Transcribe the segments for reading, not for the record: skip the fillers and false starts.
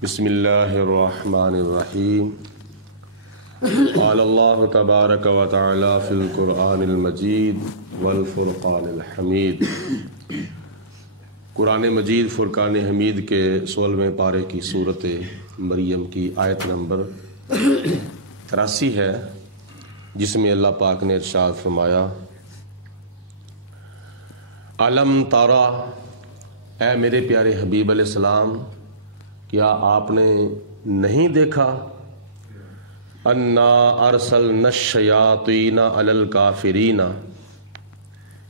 बिस्मिल्लाहिर्रहमानिर्रहीम। क़ाल अल्लाहु तबारक व तआला फ़िल क़ुरआनिल मजीद वल फ़ुरक़ानिल हमीद। कुरान मजीद फ़ुरक़ान हमीद के 16वें पारे की सूरत मरियम की आयत नंबर 83 है, जिसमें अल्लाह पाक ने इरशाद फरमाया, अलम तारा, ऐ मेरे प्यारे हबीब अलैहिस्सलाम, क्या आपने नहीं देखा, अन्ना अरसलना शयातीना अलल काफिरीना,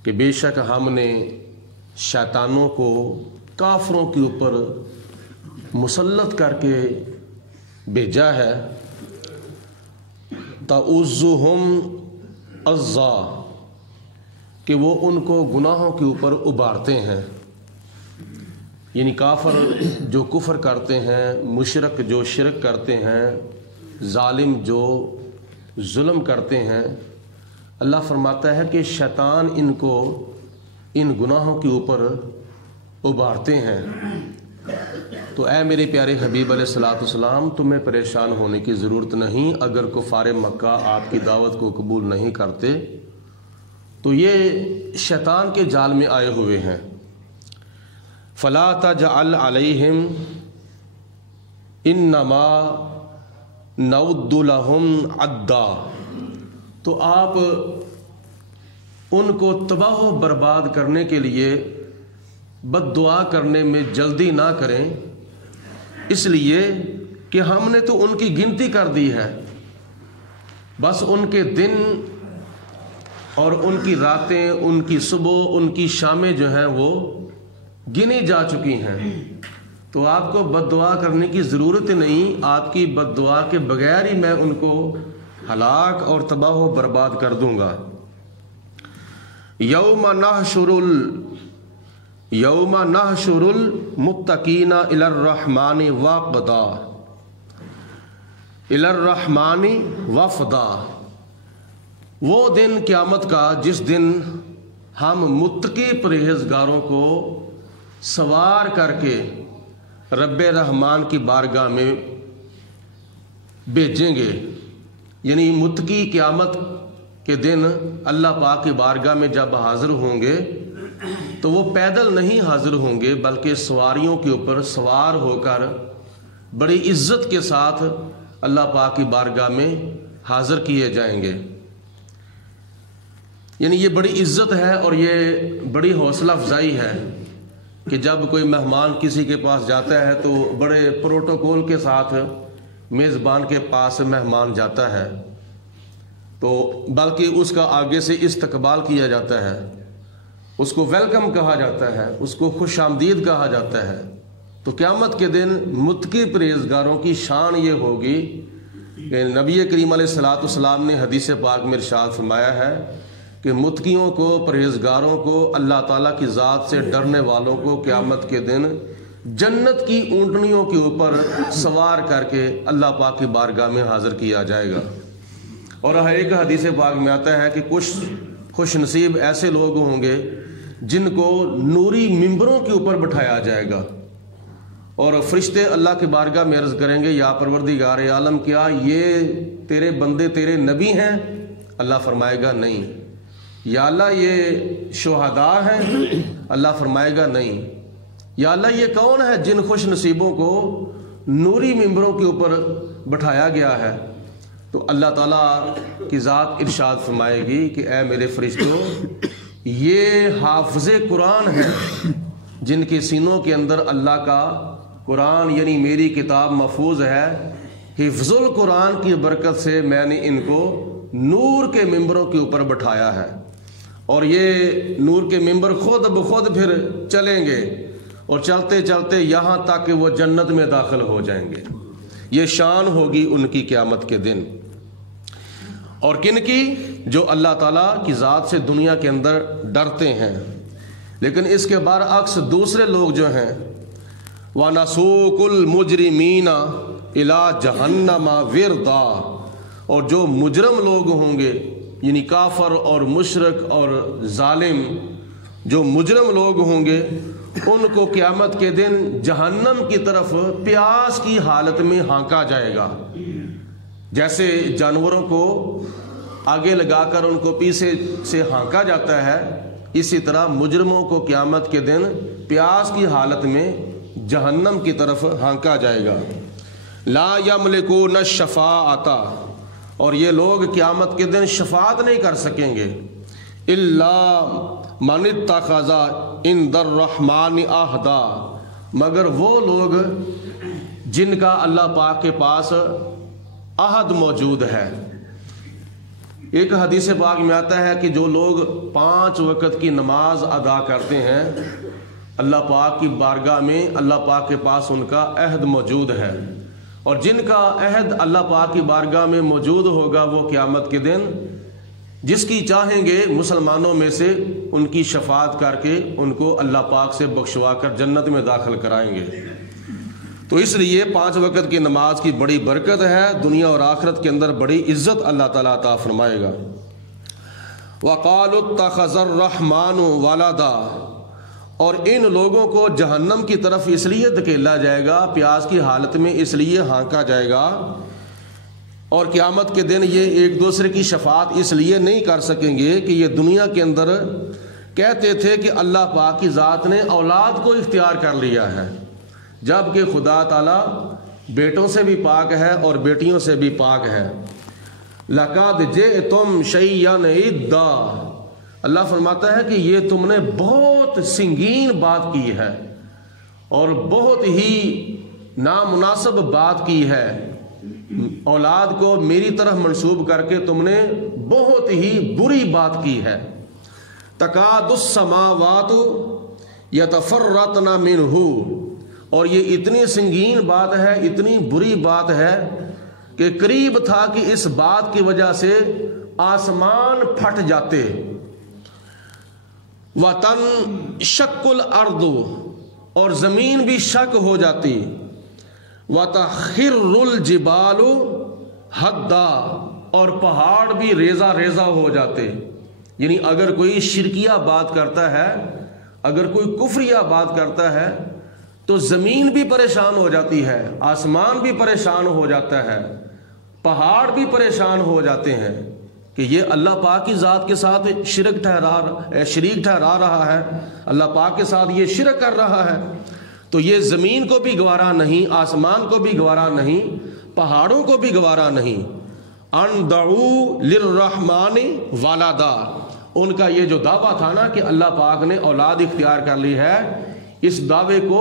कि बेशक हमने शैतानों को काफरों के ऊपर मुसल्लत करके भेजा है। तउज़्ज़ुहुम अज़्ज़ा, कि वो उनको गुनाहों के ऊपर उबारते हैं, यानी काफर जो कुफर करते हैं, मुशरक जो शिरक करते हैं, जालिम जो जुल्म करते हैं, अल्लाह फरमाता है कि शैतान इनको इन गुनाहों के ऊपर उबारते हैं। तो ऐ मेरे प्यारे हबीब अलैहिस्सलाम, तुम्हें परेशान होने की ज़रूरत नहीं। अगर कुफार मक्का आपकी दावत को कबूल नहीं करते तो ये शैतान के जाल में आए हुए हैं। फ़ला तजअल अलैहिम इन्नमा नउद्दु लहुम अद्दा, तो आप उनको तबाह बर्बाद करने के लिए बद्दुआ करने में जल्दी ना करें, इसलिए कि हमने तो उनकी गिनती कर दी है। बस उनके दिन और उनकी रातें, उनकी सुबह, उनकी शामें जो हैं वो गिनी जा चुकी हैं। तो आपको बद्दुआ करने की ज़रूरत नहीं। आपकी बद्दुआ के बगैर ही मैं उनको हलाक और तबाह बर्बाद कर दूंगा। यौम नहशुरुल मुत्तकीना इलर्रहमानि वफ़दा, इलर्रहमानि वफ़दा, वो दिन क़यामत का जिस दिन हम मुत्तकी परहेज़गारों को सवार करके रब्बे रहमान की बारगाह में भेजेंगे। यानी मुत्तकी क़यामत के दिन अल्लाह पाक की बारगाह में जब हाज़िर होंगे तो वो पैदल नहीं हाज़िर होंगे, बल्कि सवारियों के ऊपर सवार होकर बड़ी इज्जत के साथ अल्लाह पाक की बारगाह में हाज़िर किए जाएंगे। यानी ये बड़ी इज्जत है और ये बड़ी हौसला अफजाई है कि जब कोई मेहमान किसी के पास जाता है तो बड़े प्रोटोकॉल के साथ मेज़बान के पास मेहमान जाता है, तो बल्कि उसका आगे से इस्तकबाल किया जाता है, उसको वेलकम कहा जाता है, उसको खुश आमदीद कहा जाता है। तो क़यामत के दिन मुत्तकी परहेज़गारों की शान ये होगी कि नबी करीम अलैहिस्सलाम ने हदीस पाक में इरशाद फरमाया है कि मुत्तकियों को, परहेज़गारों को, अल्लाह ताला की ज़ात से डरने वालों को क़यामत के दिन जन्नत की ऊँटनियों के ऊपर सवार करके अल्लाह पाक की बारगाह में हाज़िर किया जाएगा। और एक हदीस पाक में आता है कि कुछ खुश नसीब ऐसे लोग होंगे जिनको नूरी मिंबरों के ऊपर बिठाया जाएगा और फरिश्ते अल्लाह की बारगाह में अर्ज़ करेंगे, या परवरदिगार आलम, क्या ये तेरे बंदे तेरे नबी हैं? अल्लाह फरमाएगा नहीं। या अल्लाह ये शुहदा हैं? अल्लाह फरमाएगा नहीं। या अल्लाह ये कौन है जिन खुश नसीबों को नूरी मिंबरों के ऊपर बिठाया गया है? तो अल्लाह ताला की ज़ात इरशाद फरमाएगी कि ऐ मेरे फरिश्तों, ये हाफ़िज़े कुरान हैं जिनके सीनों के अंदर अल्लाह का कुरान यानी मेरी किताब महफूज है। हिफ्ज़ुल कुरान की बरकत से मैंने इनको नूर के मिंबरों के ऊपर बिठाया है, और ये नूर के मिंबर खुद ब खुद फिर चलेंगे और चलते चलते यहाँ तक कि वो जन्नत में दाखिल हो जाएंगे। ये शान होगी उनकी क़यामत के दिन। और किन की? जो अल्लाह ताला की ज़ात से दुनिया के अंदर डरते हैं। लेकिन इसके बरअक्स दूसरे लोग जो हैं, वनसूकुल मुजरिमीना इला जहन्नमा विरदा, और जो मुजरम लोग होंगे यानी काफर और मुशरक और जालिम जो मुजरम लोग होंगे ان کو قیامت کے دن جہنم کی طرف پیاس کی حالت میں ہانکا جائے گا۔ جیسے جانوروں کو آگے لگا کر ان کو پیچھے سے ہانکا جاتا ہے، اسی طرح مجرموں کو قیامت کے دن پیاس کی حالت میں جہنم کی طرف ہانکا جائے گا۔ لا یملکون الشفاعۃ، اور یہ لوگ قیامت کے دن شفاعت نہیں کر سکیں گے، الا من اتخذ عند الرحمن عہدا، مگر وہ لوگ جن کا اللہ پاک کے پاس عہد موجود ہے۔ ایک حدیث پاک میں آتا ہے کہ جو لوگ 5 وقت کی نماز ادا کرتے ہیں، اللہ پاک کی بارگاہ میں اللہ پاک کے پاس ان کا عہد موجود ہے، اور جن کا عہد اللہ پاک کی بارگاہ میں موجود ہوگا وہ قیامت کے دن جس کی چاہیں گے مسلمانوں میں سے ان کی شفاعت کر کے ان کو اللہ پاک سے بخشوا کر جنت میں داخل کرائیں گے۔ تو اس لیے 5 وقت کی نماز کی بڑی برکت ہے، دنیا اور آخرت کے اندر بڑی عزت اللہ تعالیٰ عطا فرمائے گا۔ وَقَالُوا اتَّخَذَ الرَّحْمَنُ وَلَدًا، اور ان لوگوں کو جہنم کی طرف اس لیے دھکیلا جائے گا، پیاس کی حالت میں اس لیے ہانکا جائے گا، اور قیامت کے دن یہ ایک دوسرے کی شفاعت اس لیے نہیں کر سکیں گے کہ یہ دنیا کے اندر کہتے تھے کہ اللہ پاک کی ذات نے اولاد کو اختیار کر لیا ہے، جبکہ خدا تعالیٰ بیٹوں سے بھی پاک ہے اور بیٹیوں سے بھی پاک ہے۔ لَقَدْ جِئْتُمْ شَيْئًا إِدًّا، اللہ فرماتا ہے کہ یہ تم نے بہت سنگین بات کی ہے اور بہت ہی نامناسب بات کی ہے، اولاد کو میری طرف منسوب کر کے تم نے بہت ہی بری بات کی ہے۔ تَكَادُ السَّمَاوَاتُ يَتَفَرَّطْنَ مِنْهُ، اور یہ اتنی سنگین بات ہے، اتنی بری بات ہے کہ قریب تھا کہ اس بات کی وجہ سے آسمان پھٹ جاتے۔ وَتَنشَقُّ الْأَرْضُ، اور زمین بھی شک ہو جاتی۔ وَتَخِرُّ الْجِبَالُ هَدًّا، اور پہاڑ بھی ریزہ ریزہ ہو جاتے۔ یعنی اگر کوئی شرکیہ بات کرتا ہے، اگر کوئی کفریہ بات کرتا ہے تو زمین بھی پریشان ہو جاتی ہے، آسمان بھی پریشان ہو جاتا ہے، پہاڑ بھی پریشان ہو جاتے ہیں کہ یہ اللہ پاک کی ذات کے ساتھ شریک ٹھہرا رہا ہے، اللہ پاک کے ساتھ یہ شرک کر رہا ہے۔ تو یہ زمین کو بھی گوارا نہیں، آسمان کو بھی گوارا نہیں، پہاڑوں کو بھی گوارا نہیں۔ ان دعوا للرحمن ولدا، ان کا یہ جو دعویٰ تھا نا کہ اللہ پاک نے اولاد اختیار کر لی ہے، اس دعوے کو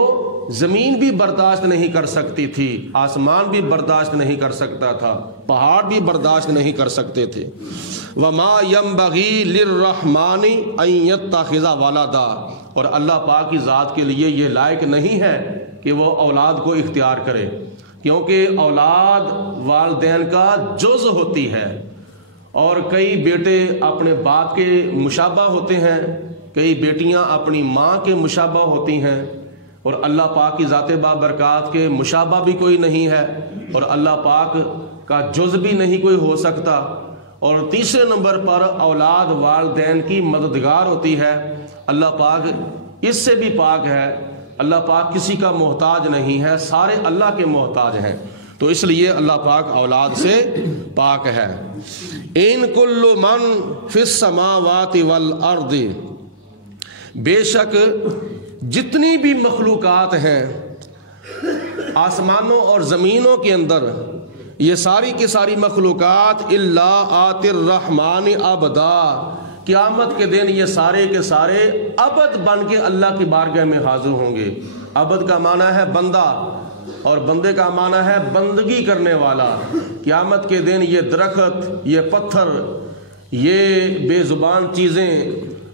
زمین بھی برداشت نہیں کر سکتی تھی، آسمان بھی برداشت نہیں کر سکتا تھا، پہاڑ بھی برداشت نہیں کر سکتے تھے۔ وما ينبغي للرحمن ان يتخذ ولدا، اور اللہ پاک کی ذات کے لیے یہ لائق نہیں ہے کہ وہ اولاد کو اختیار کرے، کیونکہ اولاد والدین کا جز ہوتی ہے، اور کئی بیٹے اپنے باپ کے مشابہ ہوتے ہیں، کئی بیٹیاں اپنی ماں کے مشابہ ہوتی ہیں، اور اللہ پاک کی ذات بابرکات کے مشابہ بھی کوئی نہیں ہے، اور اللہ پاک کا جز بھی نہیں کوئی ہو سکتا۔ اور تیسرے نمبر پر اولاد والدین کی مددگار ہوتی ہے، اللہ پاک اس سے بھی پاک ہے، اللہ پاک کسی کا محتاج نہیں ہے، سارے اللہ کے محتاج ہیں، تو اس لیے اللہ پاک اولاد سے پاک ہے۔ ان کل من فی السماوات والارض، بے شک جتنی بھی مخلوقات ہیں آسمانوں اور زمینوں کے اندر، یہ ساری کی ساری مخلوقات الا آتی الرحمن عبدا، قیامت کے دن یہ سارے کے سارے عبد بن کے اللہ کی بارگاہ میں حاضر ہوں گے۔ عبد کا معنی ہے بندہ، اور بندے کا معنی ہے بندگی کرنے والا۔ قیامت کے دن یہ درخت، یہ پتھر، یہ بے زبان چیزیں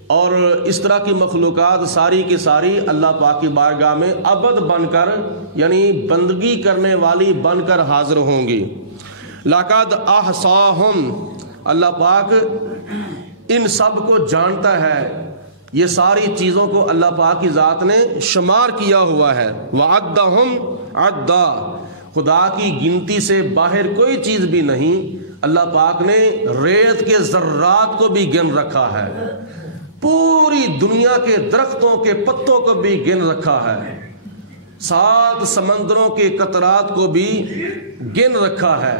اور اس طرح کی مخلوقات ساری کی ساری اللہ پاک کی بارگاہ میں عبد بن کر، یعنی بندگی کرنے والی بن کر حاضر ہوں گی۔ لَقَدْ أَحْصَاهُمْ، اللہ پاک ان سب کو جانتا ہے، یہ ساری چیزوں کو اللہ پاک کی ذات نے شمار کیا ہوا ہے۔ وَعَدَّهُمْ عَدًّا، خدا کی گنتی سے باہر کوئی چیز بھی نہیں، اللہ پاک نے ریت کے ذرات کو بھی گن رکھا ہے، पूरी दुनिया के दरख्तों के पत्तों को भी गिन रखा है, 7 समंदरों के कतरात को भी गिन रखा है,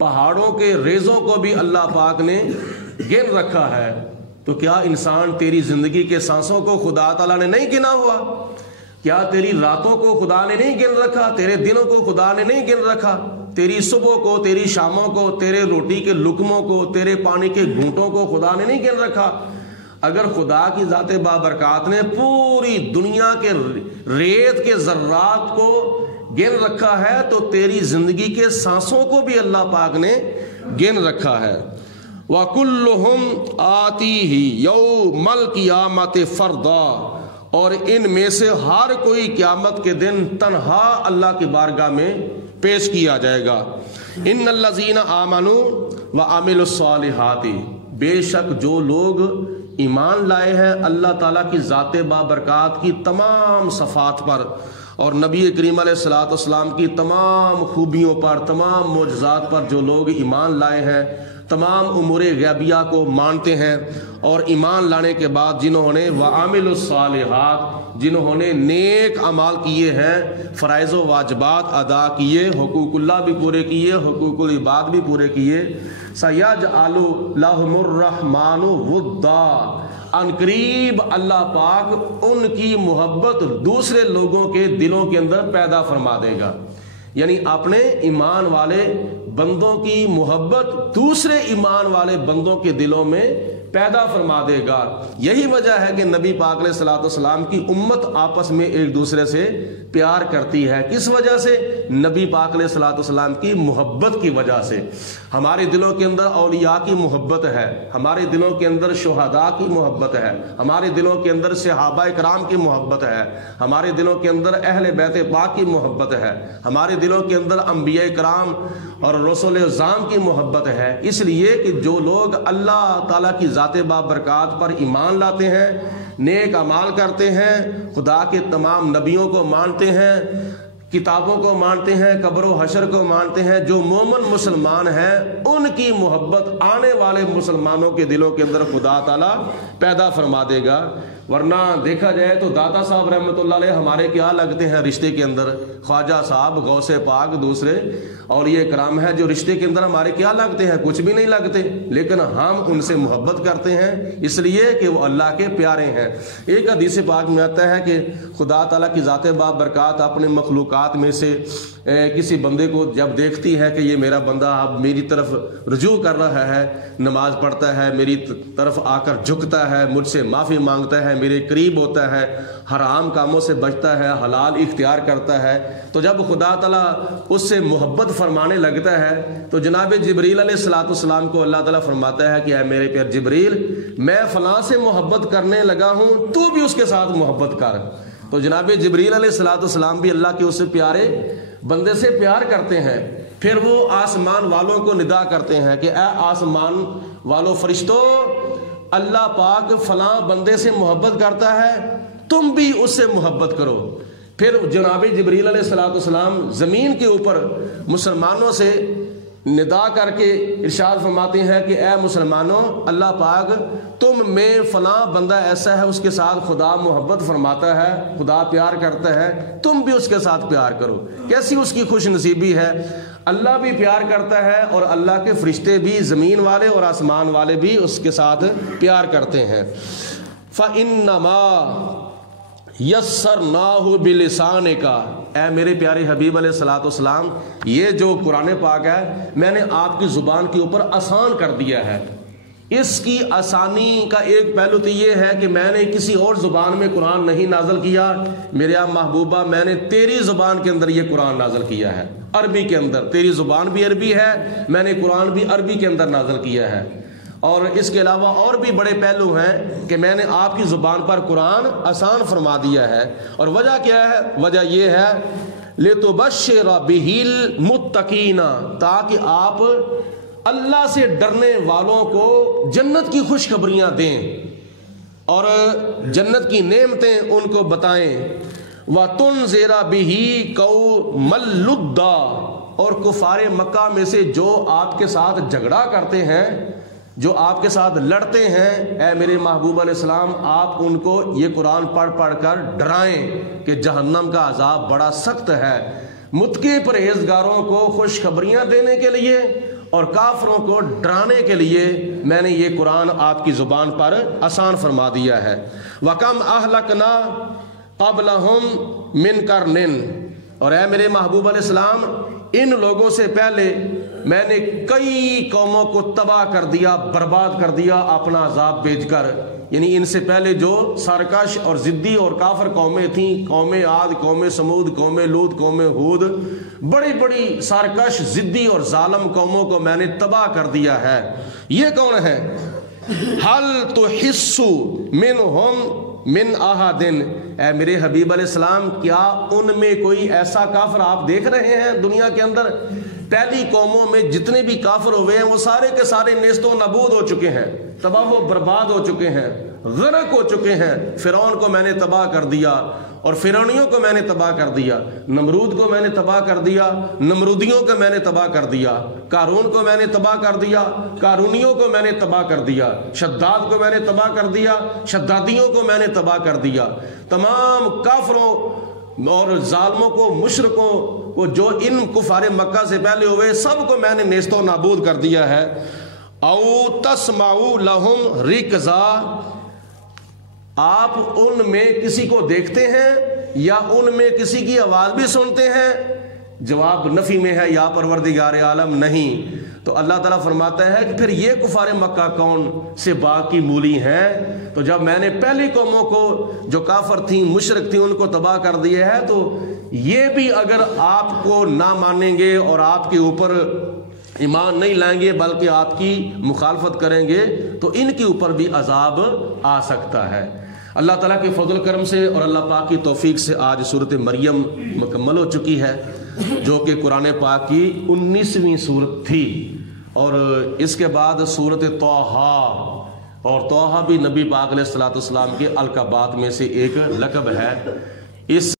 पहाड़ों के रेज़ों को भी अल्लाह पाक ने गिन रखा है। तो क्या इंसान तेरी जिंदगी के सांसों को खुदा ताला ने नहीं गिना हुआ? क्या तेरी रातों को खुदा ने नहीं गिन रखा? तेरे दिनों को खुदा ने नहीं गिन रखा? तेरी सुबह को, तेरी शामों को, तेरे रोटी के लुकमों को, तेरे पानी के घूंटों को खुदा ने नहीं गिन रखा? अगर खुदा की ज़ात बाबरकात ने पूरी दुनिया के रेत के ज़र्रात को गिन रखा है तो तेरी जिंदगी के सांसों को भी अल्लाह पाक ने गिन रखा है। वकुल्लुहुम आतीही यौमल क़ियामत फरदा, और इनमें से हर कोई क़यामत के दिन तन्हा अल्लाह की बारगाह में पेश किया जाएगा। इन्नल्लज़ीना आमनू व अमिलुस्सालिहाति, बेशक जो लोग ईमान लाए हैं अल्लाह ताला की ज़ात बाबरकात की तमाम सफ़ात पर और नबी करीम अलैहिस्सलाम की तमाम खूबियों पर, तमाम मोजज़ात पर जो लोग ईमान लाए हैं, तमाम उमूरे गैबिया को मानते हैं, और ईमान लाने के बाद जिन्होंने वआमिलुस्सालिहात, जिन्होंने नेक अमाल किए हैं, फ़राइज़ व वाजिबात अदा किए, हुकूकुल्लाह भी पूरे किए, हुकूकुल इबाद भी पूरे किए, सयजअलु लहुमुर रहमानु वुद्दा, अनकरीब अल्लाह पाक उनकी मोहब्बत दूसरे लोगों के दिलों के अंदर पैदा फरमा देगा। यानी अपने ईमान वाले बंदों की मोहब्बत दूसरे ईमान वाले बंदों के दिलों में पैदा फरमा देगा। यही वजह है कि नबी पाक अलैहिस्सलाम की उम्मत आपस में एक दूसरे से प्यार करती है। किस वजह से? नबी पाक अलैहिस्सलाम की मोहब्बत की वजह से। हमारे दिलों के अंदर औलिया की मोहब्बत है, हमारे दिलों के अंदर शुहदा की मोहब्बत है, हमारे दिलों के अंदर सहाबा इकराम की मोहब्बत है, हमारे दिलों के अंदर अहले बैत पाक की मोहब्बत है, हमारे दिलों के अंदर अंबिया इकराम और रसूल अज़्ज़ाम की मोहब्बत है। इसलिए कि जो लोग अल्लाह ताला की ज़ात बाबरकात पर ईमान लाते हैं, नेक अमाल करते हैं, खुदा के तमाम नबियों को मानते हैं, किताबों को मानते हैं, कब्र व हशर को मानते हैं, जो मोमिन मुसलमान हैं उनकी मोहब्बत आने वाले मुसलमानों के दिलों के अंदर खुदा ताला पैदा फरमा देगा। वरना देखा जाए तो दाता साहब रहमतुल्लाह अलैह हमारे क्या लगते हैं रिश्ते के अंदर? ख्वाजा साहब, गौसे पाक, दूसरे और ये कराम है जो रिश्ते के अंदर हमारे क्या लगते हैं? कुछ भी नहीं लगते, लेकिन हम उनसे मोहब्बत करते हैं इसलिए कि वो अल्लाह के प्यारे हैं। एक हदीस पाक में आता है कि खुदा ताला की ज़ात बाबरकात अपने मखलूक़ात में से किसी बंदे को जब देखती है कि ये मेरा बंदा अब मेरी तरफ रुजू कर रहा है, नमाज पढ़ता है, मेरी तरफ आकर झुकता है, मुझसे माफ़ी मांगता है, मेरे करीब होता है, हराम कामों से बचता है, हलाल इख्तियार करता है, तो जब खुदा ताला उससे मोहब्बत फरमाने लगता है तो जनाब जिब्रील अलैहिस्सलाम को अल्लाह ताला फरमाता है कि ऐ मेरे प्यारे जिब्रील, मैं फ़लाँ से मोहब्बत करने लगा हूँ, तू भी उसके साथ मोहब्बत कर। तो जनाब जिब्रील अलैहिस्सलाम भी अल्लाह के उससे प्यारे बंदे से प्यार करते हैं। फिर वो आसमान वालों को निदा करते हैं कि ऐ आसमान वालों फरिश्तों, अल्लाह पाक फलां बंदे से मोहब्बत करता है, तुम भी उससे मोहब्बत करो। फिर जनाब जिब्रील अलैहिस्सलाम ज़मीन के ऊपर मुसलमानों से निदा करके इरशाद फरमाते हैं कि ऐ मुसलमानों, अल्लाह पाक तुम में फ़लाँ बंदा ऐसा है उसके साथ खुदा मोहब्बत फरमाता है, खुदा प्यार करता है, तुम भी उसके साथ प्यार करो। कैसी उसकी खुश नसीबी है, अल्लाह भी प्यार करता है और अल्लाह के फरिश्ते भी, ज़मीन वाले और आसमान वाले भी उसके साथ प्यार करते हैं। फ़इन्नमा यस्सरनाहु बिलिसानिका, ऐ मेरे प्यारे हबीब अलैहिस्सलाम, ये जो कुरान पाक है मैंने आपकी ज़ुबान के ऊपर आसान कर दिया है। इसकी आसानी का एक पहलू तो ये है कि मैंने किसी और ज़ुबान में कुरान नहीं नाज़िल किया, मेरे आप महबूबा मैंने तेरी ज़ुबान के अंदर ये कुरान नाज़िल किया है, अरबी के अंदर। तेरी ज़ुबान भी अरबी है, मैंने कुरान भी अरबी के अंदर नाज़िल किया है। और इसके अलावा और भी बड़े पहलू हैं कि मैंने आपकी ज़ुबान पर कुरान आसान फरमा दिया है। और वजह क्या है? वजह यह है लितुबश्शिरा बिहिल मुत्तकीना, ताकि आप अल्लाह से डरने वालों को जन्नत की खुशखबरियाँ दें और जन्नत की नेमतें उनको बताएं। व तुनज़िरा बिही कौमल्लुद्दा, और कुफारे मक्का में से जो आपके साथ झगड़ा करते हैं جو آپ کے ساتھ لڑتے ہیں، اے میرے محبوب علیہ السلام آپ ان کو یہ قرآن پڑھ پڑھ کر ڈرائیں کہ جہنم کا عذاب بڑا سخت ہے۔ متقی پرہیزگاروں کو خوشخبریاں دینے کے لیے اور کافروں کو ڈرانے کے لیے میں نے یہ قرآن آپ کی زبان پر آسان فرما دیا ہے۔ وَكَمْ أَهْلَكْنَا قَبْلَهُمْ مِنْ قَرْنٍ، اور اے میرے محبوب علیہ السلام ان لوگوں سے پہلے میں نے کئی قوموں کو تباہ کر دیا، برباد کر دیا اپنا عذاب بھیج کر۔ یعنی ان سے پہلے جو سرکش اور ضدی اور کافر قومیں تھیں، قوم عاد، قوم سمود، قوم لوط، قوم ہود، بڑی بڑی سرکش ضدی اور ظالم قوموں کو میں نے تباہ کر دیا ہے۔ یہ کون ہے؟ حل تحس منہم من احد، اے میرے حبیب علیہ السلام کیا ان میں کوئی ایسا کافر آپ دیکھ رہے ہیں دنیا کے اندر؟ پہلی قوموں میں جتنے بھی کافر ہوئے ہیں وہ سارے کے سارے نیست و نابود ہو چکے ہیں، تباہ و برباد ہو چکے ہیں، غرق ہو چکے ہیں۔ فرعون کو میں نے تباہ کر دیا اور فرعونیوں کو میں نے تباہ کر دیا، نمرود کو میں نے تباہ کر دیا، نمرودیوں کو میں نے تباہ کر دیا، قارون کو میں نے تباہ کر دیا، قارونیوں کو میں نے تباہ کر دیا، شداد کو میں نے تباہ کر دیا، شدادیوں کو میں نے تباہ کر دیا۔ تمام کافروں اور ظالموں کو، مشرکوں کو جو ان کفار مکہ سے پہلے ہوئے، سب کو میں نے نیست و نابود کر دیا ہے۔ او تسمعوا لہم رکزا، آپ ان میں کسی کو دیکھتے ہیں یا ان میں کسی کی آواز بھی سنتے ہیں؟ جواب نفی میں ہے، یا پروردگار عالم نہیں۔ تو اللہ تعالیٰ فرماتا ہے کہ پھر یہ کفار مکہ کون سے باغ کی مولی ہیں؟ تو جب میں نے پہلی قوموں کو جو کافر تھیں، مشرک تھیں، ان کو تباہ کر دیا ہے، تو یہ بھی اگر آپ کو نہ مانیں گے اور آپ کے اوپر ایمان نہیں لائیں گے بلکہ آپ کی مخالفت کریں گے تو ان کے اوپر بھی عذاب آ سکتا ہے۔ اللہ تعالیٰ کے فضل کرم سے اور اللہ پاک کی توفیق سے آج صورت مریم مکمل ہو چکی ہے، جو کہ قرآن پاک کی 19ویں صورت تھی، اور اس کے بعد صورت طٰہٰ، اور طٰہٰ بھی نبی پاک علیہ الصلوۃ والسلام کے القابات میں سے ایک لقب ہے۔ اس